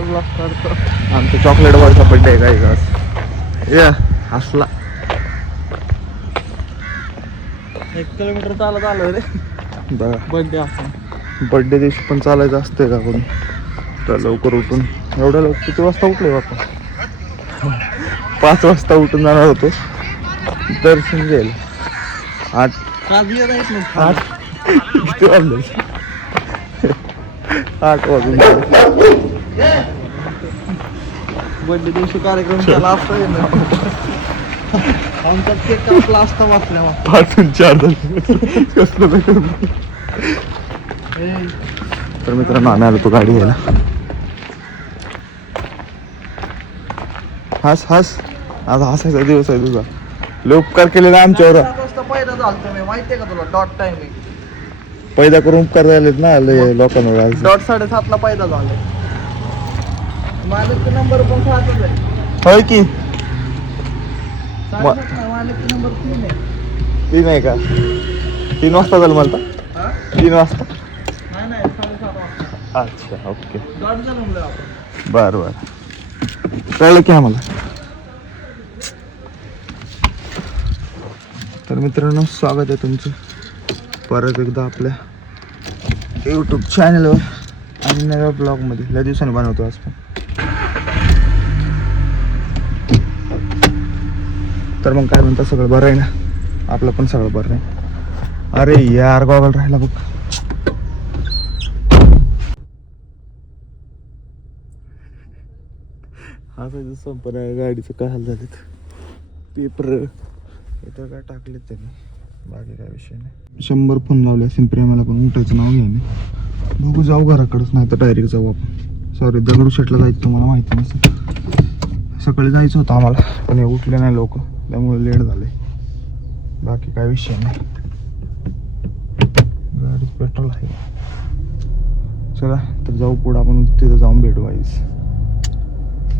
काय ब्लॉग करतो. आमच्या चॉकलेट बॉयचा बड्डे आहे काय का या हसला. 1 किलोमीटर चालत आलो रे बघा बर्थडे असं. बड्डे दिवशी पण चालायचं असतंय का कोणी तर लवकर उठून. एवढ्या लवकर किती वाजता उठले बापा? 5 वाजता उठून जाणार होतो दर्शन घ्यायला. 8 किती वाजले? 8 वाजून गेले. बर्थडे दिवशी कार्यक्रम केला असता ना. आमचा केक कापला असता वाचल्या. 5 आणि 4 झाले कसलं. तर मित्रांनो आम्ही आलो तो गाडी घ्यायला. हस हस आज हसायचा दिवस आहे तुझा. लय उपकार केलेला आमच्यावर. पहिला झालतो मी माहितीये का तुला. डॉट टाइमिंग पैदा करून उपकार झालेत ना लय लोकांवर आज. डॉट 7:30 पैदा झाले. मालिक नंबर पण 7च आहे. होय की 7 मालिक नंबर 3 आहे. 3 आहे का? 3 वाजता झालं मला. हा? 3 वाजता. नाही 7:30 वाजता. अच्छा ओके डॉट जन्मलोय आपण. बरं बरं कळलं की आम्हाला. तर मित्रांनो स्वागत आहे तुमचं परत एकदा आपल्या यूट्यूब चॅनलवर आणि नव्या ब्लॉगमध्ये. लय दिवसांनी बनवतो आज पण. तर मग काय म्हणता सगळं बरं आहे ना? आपलं पण सगळं बरं आहे. अरे यार गॉगल राहिला बघ. असं संपर गाडीचं काय हाल झालेत. पेपर इथं काय टाकलेत त्यांनी. बाकी काय विषय नाही. 100 फोन लावले असेल प्रेमाला पण उठायचं नाव घ्यायला. बघू जाऊ घराकडंच नाही तर डायरेक्ट जाऊ आपण. सॉरी दगडूशेठला जायचं तुम्हाला माहिती नसेल. सकाळी जायचं होतं आम्हाला पण हे उठले नाही लोक त्यामुळे लेट झाले. बाकी काय विषय नाही. गाडीत पेट्रोल आहे. चला तर जाऊ पुढं आपण तिथं जाऊन भेटू वाईस.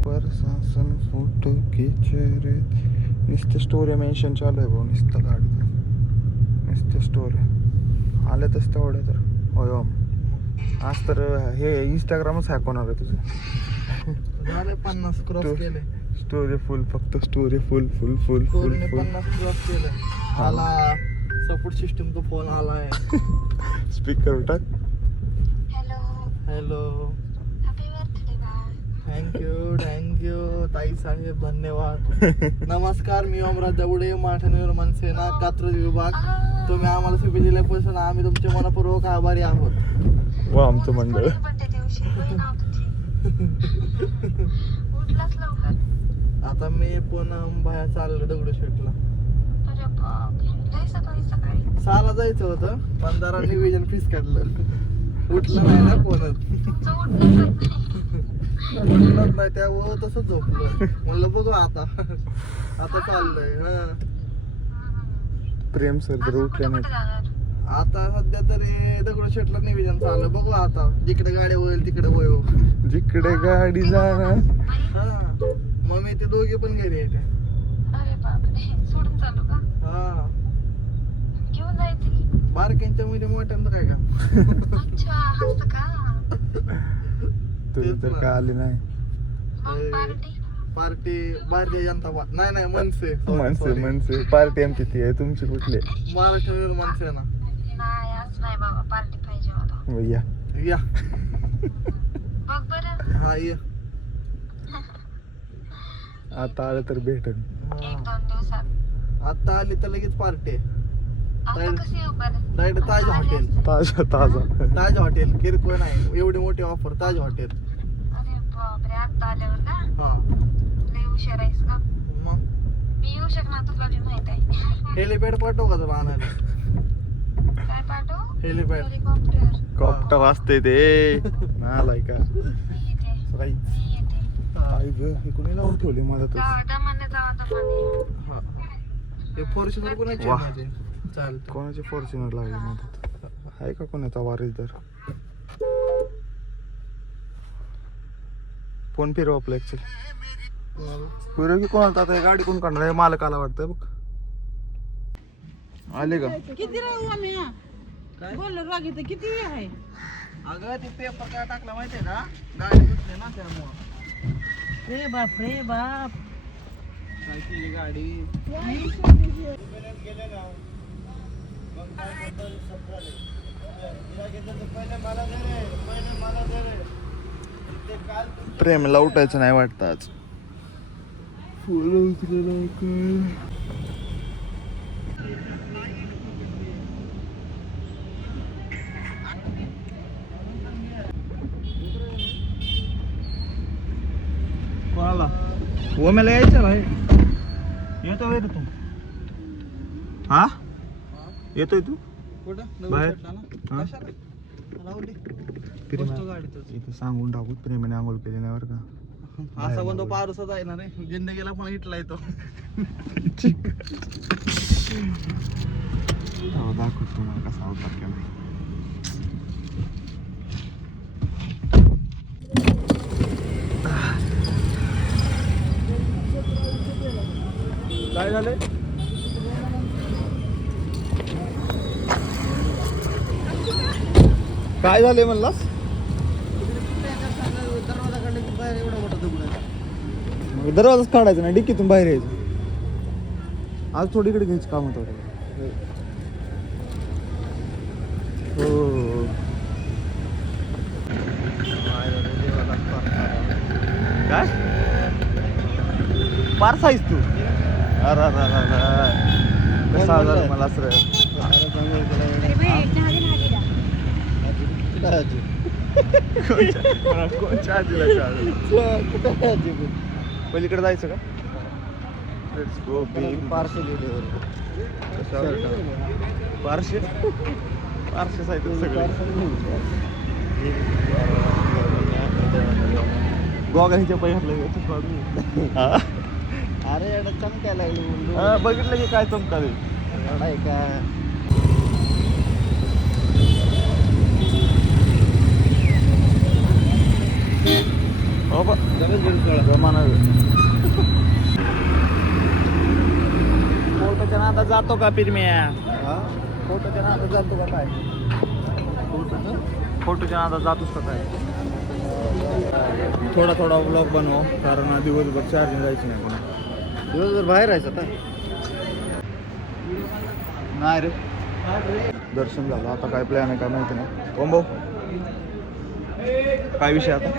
प्रशासन फोटो रे नुसते स्टोरी मेन्शन चालू आहे भाऊ. नुसतं गाडीचं नुसते स्टोरी आल्यातच तेवढे तर. होय आज तर हे इंस्टाग्रामच हॅक होणार आहे तुझं. झाले 50 क्रॉस केले. स्टोरी फुल फक्त स्टोरी फुल फुल फुल फुल फुल 50 क्रॉस केले. आला सपोर्ट सिस्टमचा फोन आलाय. स्पीकर टाक. हॅलो थँक्यू ताई साहेब धन्यवाद. नमस्कार मी ओमराज दवडे माठाणेवर मनसेना कात्रज विभाग. तुम्ही आम्हाला सुविधा दिल्यापासून आम्ही तुमचे मनपूर्वक आभारी आहोत. व आमचं मंडळ आता मी पुन्हा बाहेर चाललो दगडूशेठला. 6ला जायचं होतं पण जरा निवेदन फीस काढलं. उठलं नाही ना कोणच. उठलंच नाही त्यामुळं तसंच झोपलं. म्हणलं बघू आता चाललंय. प्रेम सर तर उठले नाही. आता सध्या तरी दगडूशेठला निवेदन चालू. बघू आता जिकडे गाडी होईल तिकडे वयो. जिकडे गाडी जाणार. मग मी ते दोघे पण घरी येते. हा बारक्यांच्या मध्ये मोठ्यांचं काय तुझी तर काय आली नाही. पार्टी भारतीय जनता नाही मनसे मनसे पार्टी आमची ती आहे. तुमची कुठली? महाराष्ट्र मनसे ना. या या हा ये. आता आलं तर भेटन. आता आली तर लगेच पार्टी. डायरेक्ट ताज हॉटेल. ताज हॉटेल किरकोळ नाही एवढी मोठी ऑफर. ताज हॉटेल. हा मग हेलिपॅड पाठव का तुला आणायला? हेलिपॅड कॉप्टर वाजते ते नालाय का. कोणी लावून ठेवले मला ते फॉर्च्युनर कोणाची माझे चालतं. कोणाचे फॉर्च्युनर लागले मदत आहे का कोणाचा वारीसदार? फोन फिरव आपलं ऍक्च्युअली फिरव की कोणाला. आता गाडी कोण काढणार आहे? मालक आला वाटतं बघ. आले का? किती बोल किती आहे अगं ते पेपर काय टाकला माहितीये का गाडी सुटली ना त्यामुळं रे बाप रे बाप. काय केली गाडी प्रेमला उठायचं नाही वाटतं आज. कोणाला हो मला यायचं भाई. येतोय रे तू? हा येतोय तू कुठं बाहेर? नवीन शेटला हा? ना कशाला राहू दे. बसतो गाडीतच इथे सांगून टाकू प्रेमाने आंघोळ केली नाही बरं का. असा कोणतो पारूसा जाईना रे जिंदगीला पण इटला येतो दाखवतो तुम्हाला कसा अवतार केला. काय झालंय काय झालंय म्हणलास? दरवाजा काढले की बाहेर एवढा मोठा दगड आहे. मग दरवाजाच काढायचा नाही डिक्कीतून बाहेर यायचं. आज थोडी इकडे घ्यायचं काम होतं. हो काय पारसा आहेस तू? अरे कसा आजार मला असं कोणच्या आजीला पलीकडे जायचं का? Let's go parcel Parashe Parashe साहित्य सगळे गोगांच्या पाय घातलं अरे एवढं चमकायला लागली बघितलं की काय चमकावे एवढा आहे का हो बा जमाना फोटोच्या नादात जातो का पिरम्या? फोटोच्या नादात जातो का काय? फोटोच्या नादात जातोस का काय? थोडा थोडा ब्लॉग बनव कारण दिवसभर चार्जिंग जायची नाही कोणा. दिवसभर बाहेर राहायचं आता नाही रे दर्शन झालं आता काय प्लॅन आहे काय माहिती नाही. ओंबो काय विषय आता?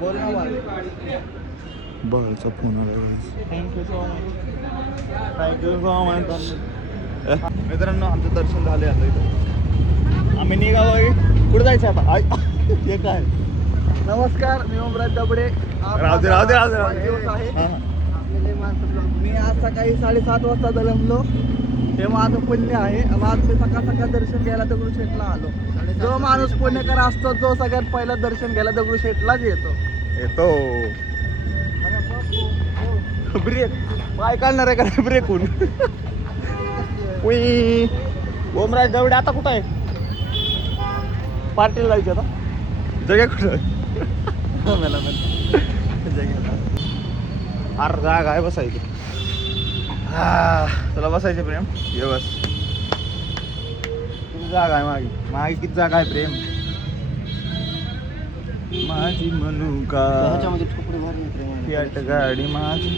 बोल ना मला बळचा फोन आला thank you so much thank you so much. मित्रांनो आमचं दर्शन झाले आता इथं आम्ही निघालो. कुठे जायचं आता? हे काय? नमस्कार मी ओमराज दबडे राहू दे दिवस आहे मी आज सकाळी 7:30 वाजता जन्मलो हे माझं पुण्य आहे. आज मी सकाळ सकाळ दर्शन घ्यायला दगडूशेठला आलो. जो माणूस पुण्यकर असतो जो सगळ्यात पहिला दर्शन घ्यायला दगडूशेठलाच येतो. ब्रेक पाय काढणार आहे का ब्रेकून? ओमराज दवडे आता कुठं आहे? पार्टीला जायचं आता जग्या कुठं? मला पण अरे जागा आहे बसायची. तुला बसायचं प्रेम ये बस. किती जागा आहे मागे मागे किती जागा आहे प्रेम माझी म्हणू का ह्याच्यामध्ये ठोकरे भरून येते. फियाट गाडी माझी.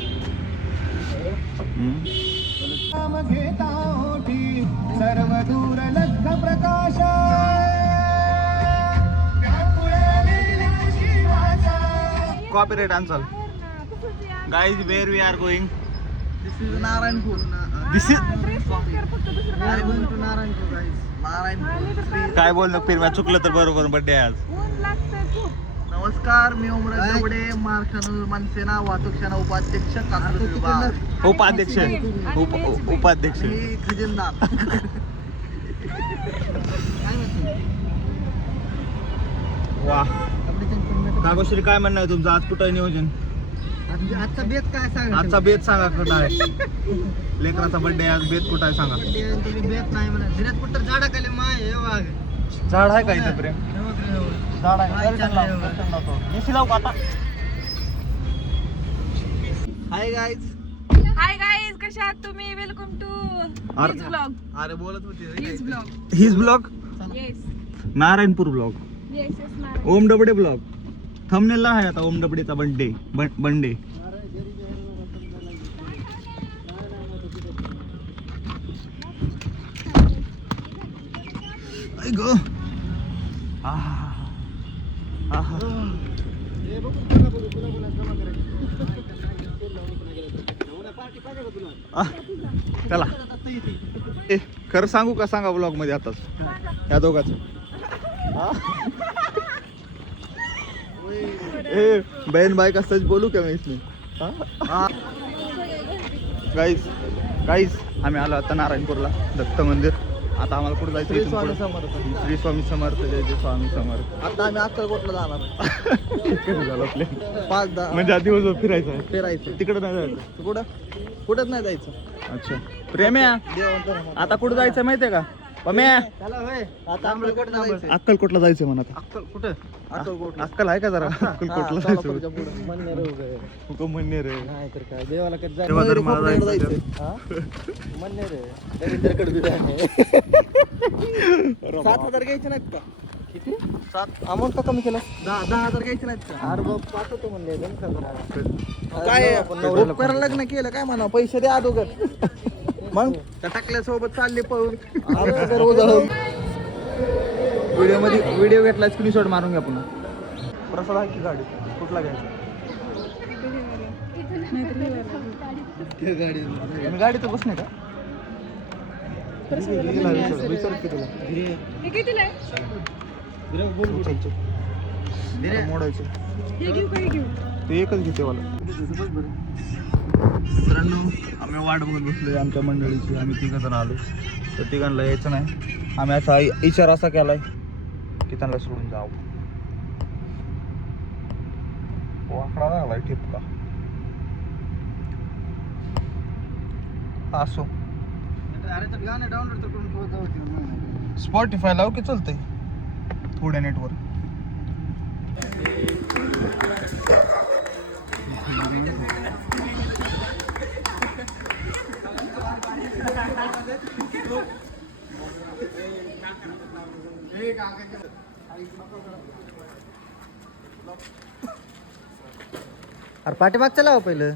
सर्व दूर लग्न प्रकाश copyright answer guys where we are going. This is Narayanpur. This is I going to Narayanpur guys. Narayanpur. काय बोलणं फिरवा चुकलं तर बरोबर बड्डे आज. नमस्कार मी ओमराज दबडे महाराष्ट्र मनसेना वाहतूक सेना उपाध्यक्ष काँग्रेस विभाग. उपाध्यक्ष उपाध्यक्ष मी खजिनदार. वा कागोश्री काय म्हणणं आहे तुमचं? आज कुठं आहे नियोजन? आजचा बेत काय सांगा? आजचा बेत सांगा कुठं आहे? लेकराचा बर्थडे आज बेत कुठं आहे सांगा. तुम्ही बेत नाही म्हणा. धीरज कुठं झाडा खाली माय हे वाघ. झाड आहे का इथं प्रेम? झाड आहे. एसी लावू का आता? Hi guys. हाय गाईज, कशा आहात तुम्ही? वेलकम टू अरे. His blog. अरे बोलत होती रे his blog. His blog yes. Narayanpur blog, Om Dabde blog. थंबनेलला आहे आता ओम डबडेचा बंडे. ऐ गं. आहा. आहा. चला खरं सांगू का सांगा ब्लॉग मध्ये आताच या दोघांचं. ए बहन भाई का सच बोलू क्या मैं इसमें. गाईस आम्ही आलो आता नारायणपूरला दत्त मंदिर. आता आम्हाला कुठं जायचं श्री इथून स्वामी पुढं? समर्थ. श्री स्वामी समर्थ, जय जय स्वामी समर्थ. आता आम्ही अक्कलकोटला जाणार. कधी झालं आपले 5-10 म्हणजे आधी दिवसभर फिरायचं आहे फिरायचं. तिकडे नाही जायचं. कुठंच नाही जायचं. अच्छा प्रेम्या देवांचं आता कुठं जायचं माहितीये का पम्या? आता अक्कलकोटला जायचं. अक्कलकोटला जायचं म्हणत. कुठं? अक्कलकोटला. अक्कल आहे का जरा अक्कलकोटला सोलापूरच्या जायचं. पुढं. मन्नेर उभं. हुकूम म्हणणे रे. नाही तर काय देवाला कधी तेव्हा तर मला जायचं. जायचं. हा? मन्नेर आहे. रवींद्रकडे बी जायचं. 7,000 घ्यायचे नाहीत का? किती? 7 अमाऊंट का कमी केलं? 10,000 घ्यायचे नाहीत का? अरे बाप पाठवतो म्हणले काय उपकार लग्न केलं काय म्हणा पैसे द्या अगोदर. मग त्या टाकल्यासोबत चालले पळून व्हिडिओ घेतला स्क्रीनशॉट मारून घ्या पुन्हा. प्रसाद आहे की गाडी कुठला घ्यायचा? गाडीत बसणे का? विचार की तुला मोडायचं ते एकच घेते मला. मित्रांनो आम्ही वाट बघत बसलोय आमच्या मंडळीची. आम्ही 3 जण आलो तर 3घांना यायचं नाही. आम्ही असा विचार असा केलाय की त्यांना सोडून जावं. वाकडा लागलाय ठिपका. असो गाणं डाउनलोड करून स्पॉटीफाय लाव की चालतंय थोड्या नेटवर. अरे पाठीमागचं लावा पहिलं.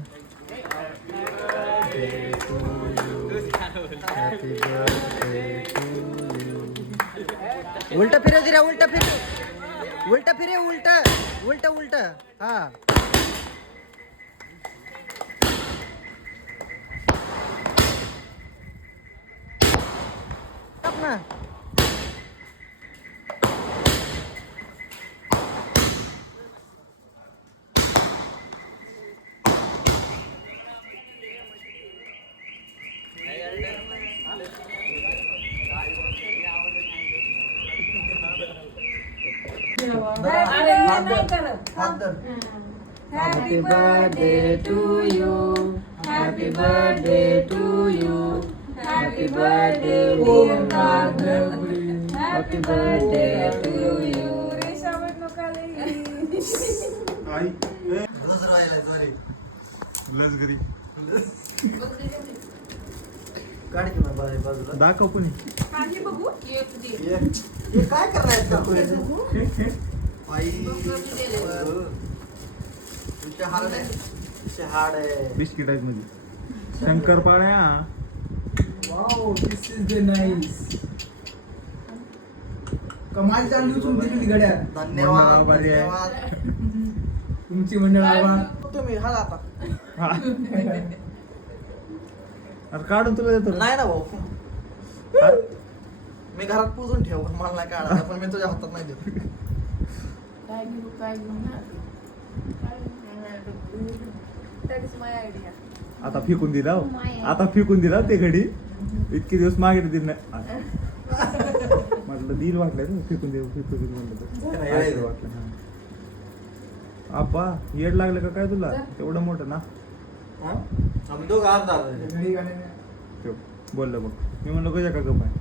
उलट फिरे दिरा उलट फिरे उलट हा. ना Happy birthday to you. Happy birthday to you. Happy birthday dear Raghav. Happy birthday to you. दाखव पण काय करायचं बिस्किट आहेत मध्ये शंकरपाळ्या. Wow this is the nice. कमाल चालू तुमची घड्या. धन्यवाद मंडळ धन्यवाद. तुमची मंडळ आभार. तुम्ही हा आता अरे काढून तुला देतो नाही ना भाऊ मी घरात पुजून ठेव मला नाही काढायला पण मी तुझ्या हातात नाही देत. आता फेकून दिला हो. आता फेकून दिला ते घडी. इतके दिवस मागे दिल नाही म्हटलं दिल वाटलं फेकून देऊ म्हणलं तर वाटलं. आप्पा येड लागलं का काय तुला एवढं मोठं ना. आम्ही दोघं अर्धा बोललं बघ मी म्हणलं कशा का गप आहे.